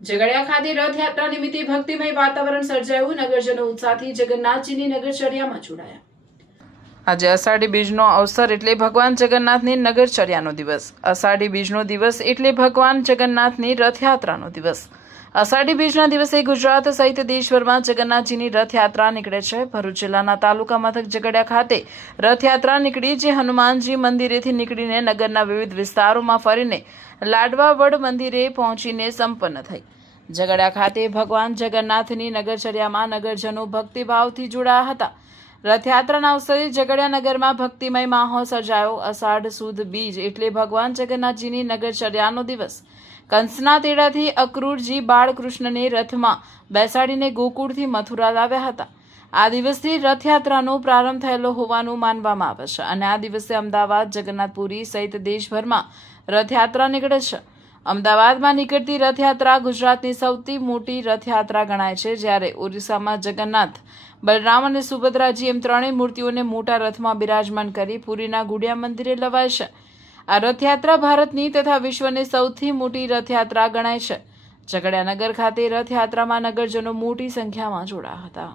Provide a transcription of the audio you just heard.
ઝઘડિયા ખાતે રથયાત્રા નિમિત્તે ભક્તિમય વાતાવરણ સર્જાયું। નગરજનો ઉત્સાહથી જગન્નાથજીની નગરચર્યામાં જોડાયા। આજે અષાઢી બીજનો અવસર એટલે ભગવાન જગન્નાથની નગરચર્યાનો દિવસ। અષાઢી બીજનો દિવસ એટલે ભગવાન જગન્નાથની રથયાત્રાનો દિવસ। અષાઢી બીજના દિવસે ગુજરાત સહિત દેશભરમાં જગન્નાથજીની રથયાત્રા નીકળે છે। ભરૂચ જિલ્લાના તાલુકા મથક ઝઘડિયા ખાતે રથયાત્રા નીકળી, જે હનુમાનજી મંદિરેથી નીકળીને નગરના વિવિધ વિસ્તારોમાં ફરીને લાડવાવડ મંદિરે પહોંચીને સંપન્ન થઈ। ઝઘડિયા ખાતે ભગવાન જગન્નાથની નગરચર્યામાં નગરજનો ભક્તિભાવથી જોડાયા હતા। રથયાત્રાના અવસરે ઝઘડિયા નગરમાં ભક્તિમય માહોલ સર્જાયો। અષાઢ સુદ બીજ એટલે ભગવાન જગન્નાથજીની નગરચર્યાનો દિવસ। કંસના તેડાથી અક્રૂરજી બાળકૃષ્ણને રથમાં બેસાડીને ગોકુળથી મથુરા લાવ્યા હતા। આ દિવસથી રથયાત્રાનો પ્રારંભ થયેલો હોવાનું માનવામાં આવે છે અને આ દિવસે અમદાવાદ, જગન્નાથપુરી સહિત દેશભરમાં રથયાત્રા નીકળે છે। અમદાવાદમાં નીકળતી રથયાત્રા ગુજરાતની સૌથી મોટી રથયાત્રા ગણાય છે, જ્યારે ઓરિસ્સામાં જગન્નાથ, બલરામ અને સુભદ્રાજી એમ ત્રણેય મૂર્તિઓને મોટા રથમાં બિરાજમાન કરી પુરીના ગુડિયા મંદિરે લવાય છે। આ રથયાત્રા ભારતની તથા વિશ્વની સૌથી મોટી રથયાત્રા ગણાય છે। ઝઘડિયા નગર ખાતે રથયાત્રામાં નગરજનો મોટી સંખ્યામાં જોડાયા હતા।